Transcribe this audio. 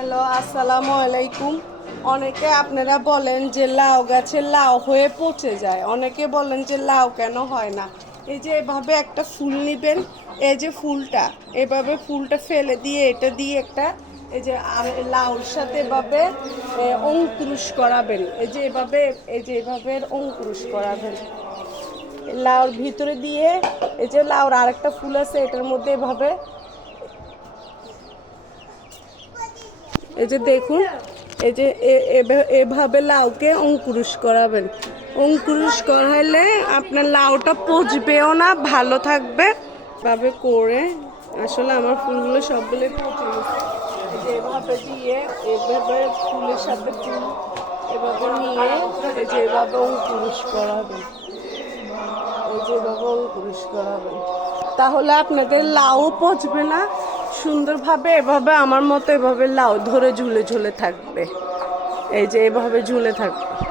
Hello, আসসালামু আলাইকুম। অনেকে আপনারা বলেন যে লাউ গাছে লাউ হয়ে পচে যায়, অনেকে বলেন যে লাউ কেন হয় না। এই যে এভাবে একটা ফুল নেবেন, এই যে ফুলটা এভাবে ফুলটা ফেলে দিয়ে এটা দিয়ে একটা এই যে আর লাউর সাথে এভাবে অঙ্কুশ করাবেন। এই যে এভাবে অঙ্কুশ করাবেন লাউর ভিতরে দিয়ে। এই যে লাউর আরেকটা ফুল আছে, এটার মধ্যে এভাবে এই যে দেখুন, এই যে এভাবে লাউকে অঙ্কুশ করাবেন। অঙ্কুশ করাইলে আপনার লাউটা পচবেও না, ভালো থাকবে। এভাবে করে আসলে আমার ফুলগুলো সবগুলোই পচে গেছে। এই যে এভাবে দিয়ে এভাবে ফুলের সাথে ফুল এভাবে নিয়ে এই যে এভাবে অঙ্কুশ করাবেন। এই যে এভাবে অঙ্কুশ করাবেন, তাহলে আপনাদের লাউ পচবে না, সুন্দরভাবে এভাবে আমার মতো এভাবে লাউ ধরে ঝুলে ঝুলে থাকবে। এই যে এভাবে ঝুলে থাকবে।